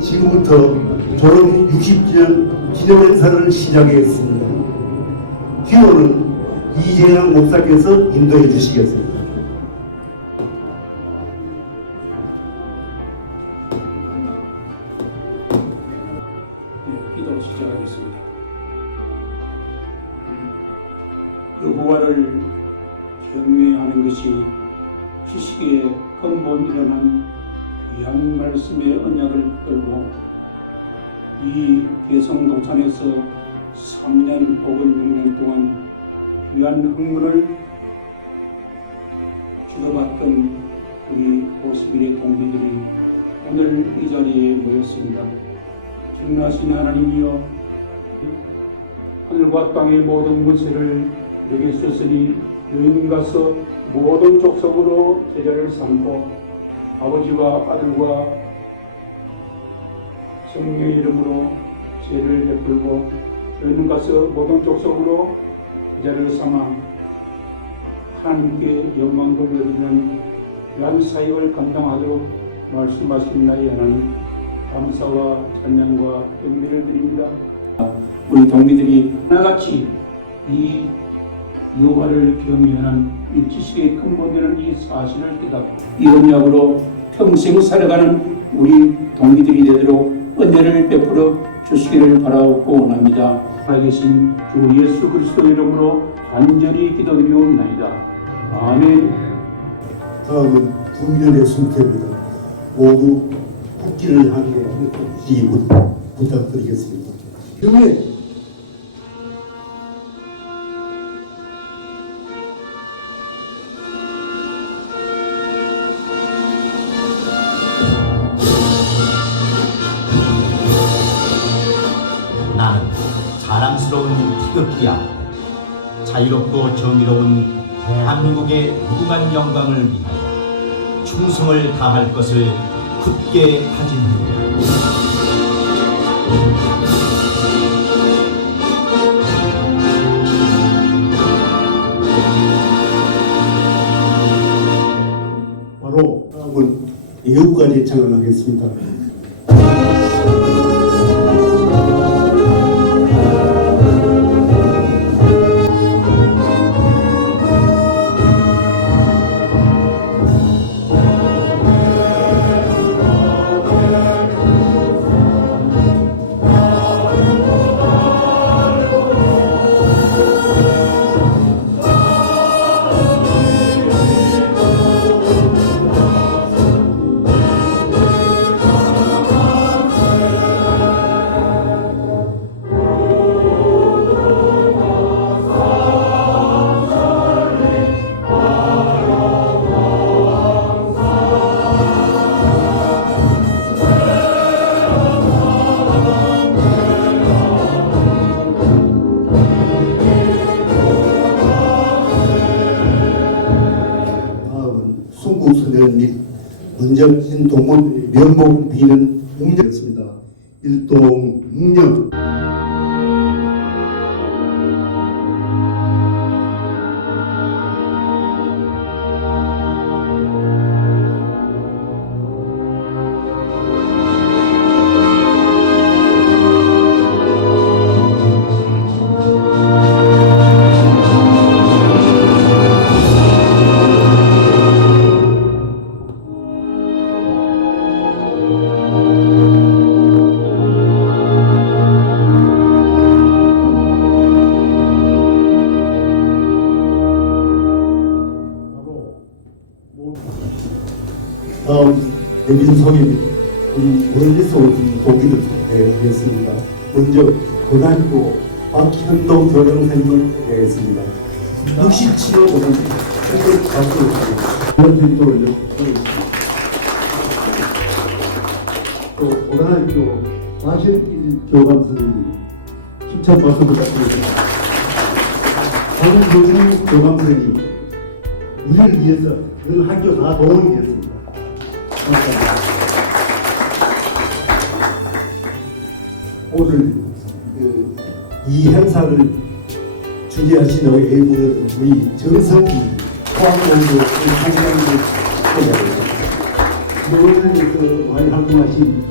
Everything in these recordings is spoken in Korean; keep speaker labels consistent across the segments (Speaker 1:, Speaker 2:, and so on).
Speaker 1: 지금부터 졸업 60주년 기념 행사를 시작하겠습니다. 기호는 이재양 목사께서 인도해 주시겠습니다.
Speaker 2: 예, 기도 시작하겠습니다. 여호와를 경외하는 것이 지식의 근본이라는 귀한 말씀의 언약을 끌고 이 개성동산에서 3년 혹은 6년 동안 귀한 학문을 주고받던 우리 51의 동기들이 오늘 이 자리에 모였습니다. 전능하신 하나님이여 하늘과 땅의 모든 권세를 내게 주셨으니 너희는 가서 모든 족속으로 제자를 삼고 아버지와 아들과 성령의 이름으로 죄를 베풀고 너희는 가서 모든 족속으로 제자를 삼아 하나님께 영광 돌려드리는 귀한 사역을 감당하도록 말씀하신 하나님 감사와 찬양과 경배를 드립니다. 우리 동기들이 하나같이 이 여호와를 경외하는 이 지식의 근본되는 이 사실을 깨닫고 이 언약으로 평생 살아가는 우리 동기들이 되도록 은혜를 베풀어 주시기를 바라고 원합니다. 살아계신 주 예수 그리스도 이름으로 간절히 기도드리옵나이다. 아멘.
Speaker 1: 다음은 국민의 순태입니다. 모두 국기를 향해 주시 부탁드리겠습니다. 경례
Speaker 3: 희극기야. 자유롭고 정의로운 대한민국의 무궁한 영광을 위하여 충성을 다할 것을 굳게 다짐합니다.
Speaker 1: 애국가를 청하겠습니다. 문정신 동문 면목 비는 웅녀였습니다. 일동 웅녀 다음 대빈성인 우리 멀리서 오신 동기들 소개하겠습니다. 먼저 고등학교 박현동 교장선생님을 소개하겠습니다. 67호 고등학교 한국 박수 원진 또 올려드리겠습니다. 또 고등학교 박현일 교감 선생님 힘찬 박수 부탁드립니다. 박은교수 교감 선생님 우리를 위해서 늘 학교 다 도움이 됐습니다. 감사합니다. 오늘 그, 이 행사를 주재하신 우리 애국은 우리 정성기 포항공도 총장님 소개하겠습니다. 오늘 그 많이 활동하신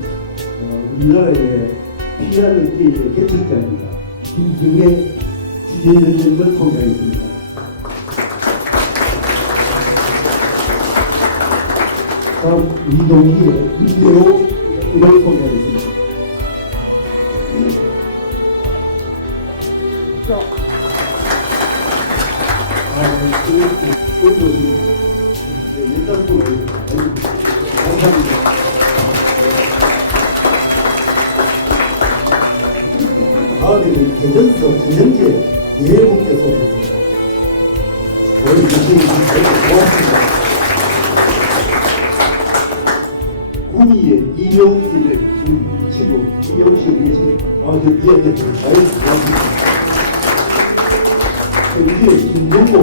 Speaker 1: 우리나라의 피라는 게임의 개척자입니다. 김경애 주진연님을 소개하겠습니다. 다음 그, 그, 네, 일단 그, 감사합니다. 다음에는 대전서 전영재 예봉께서. 오늘 주신 계십니다. 아, 저 위에 계십니다. 아유, 고맙습니다. 이게 김정모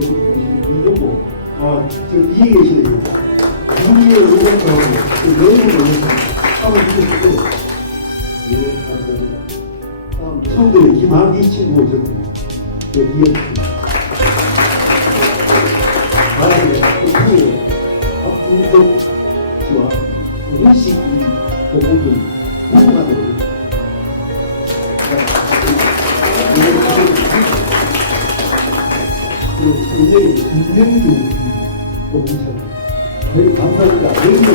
Speaker 1: 김정모 아, 저 뒤에 계시네요. 의원들하고 그 여행을 오셨습니다. 한번 주셨을 예, 감사합니다. 다음 청도의 김학의 친구 오셨습니다. 저 뒤에 다음에 그 청도의 박준석 씨와 은식 고분은 부부가 되고 그리고 청도의 김명주 고분선 저희 감사합니다. 여기서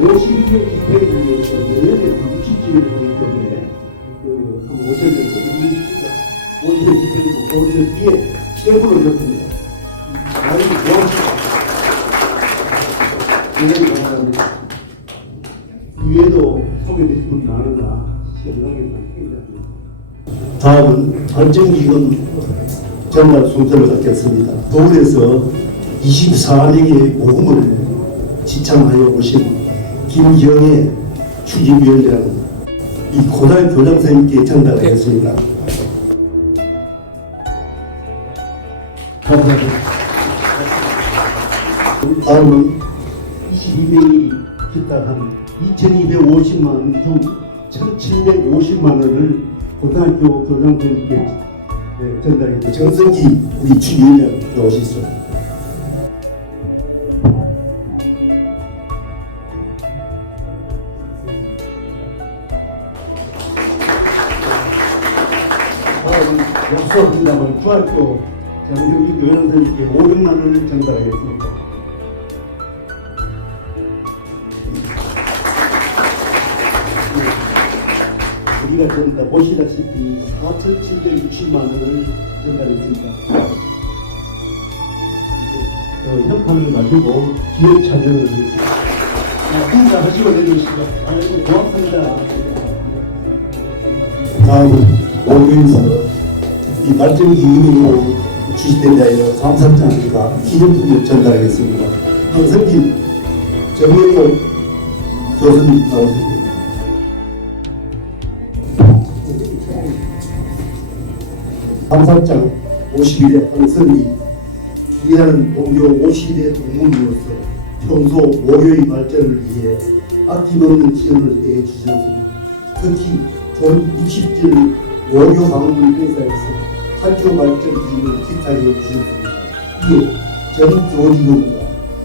Speaker 1: 52년 집회에서 내년에 60주년을 보기 때문에 그 한번 오셨는데 오시는 집회도 거기서 뒤에 다음은 발전기금 전달 순서를 갖겠습니다. 서울에서 24명의 모금을 지참하여 오신 김경애 추기위원장 이 고달 교장 선생님께 전달하겠습니다. 감사합니다. 다음은 22명이 기탁한 2,250만 원 중 1,750만 원을 고등학교 교장선생님께 네, 전달했습니다. 정성기 우리 추기위원장 나오시죠. 약속합니다만 중학교 장경기 교장선생님께 500만 원을 전달하겠습니다. 우리가 다 보시다시피 4,760만 원을 전달했습니다. 어, 현판을 가지고 기업 촬영을 하겠습니다. 자, 인사하시고 내려오시죠. 아이고, 고맙습니다. 다음은 모임에서 이 발전 기금으로 주시된 자에 감사장과 기념품을 전달하겠습니다. 황성진 정영호 교수님 나오십니다. 감사장 51회 황선이 귀한 동료 50대 동문으로서 평소 모교의 발전을 위해 아낌없는 지원을 해 주셨습니다. 특히 전 60질 모교 방문 행사에서 학교 발전 기금을 기타해 주셨습니다. 이에 전 교직원과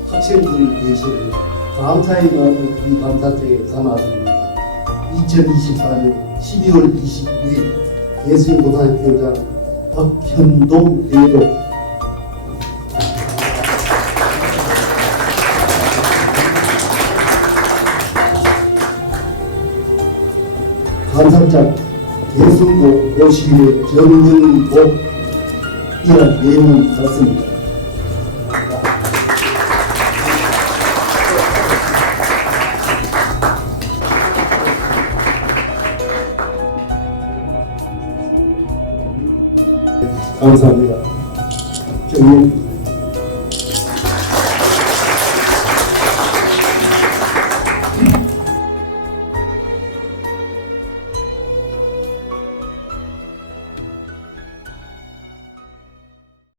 Speaker 1: 학생들 대신에 감사의 마음을 이 감사장에 담았습니다. 2024년 12월 29일 예수고등학교장 박현동 대도 감사장 예수고 50일의 정영복 이란 내용 같습니다. 감사합니다. 정영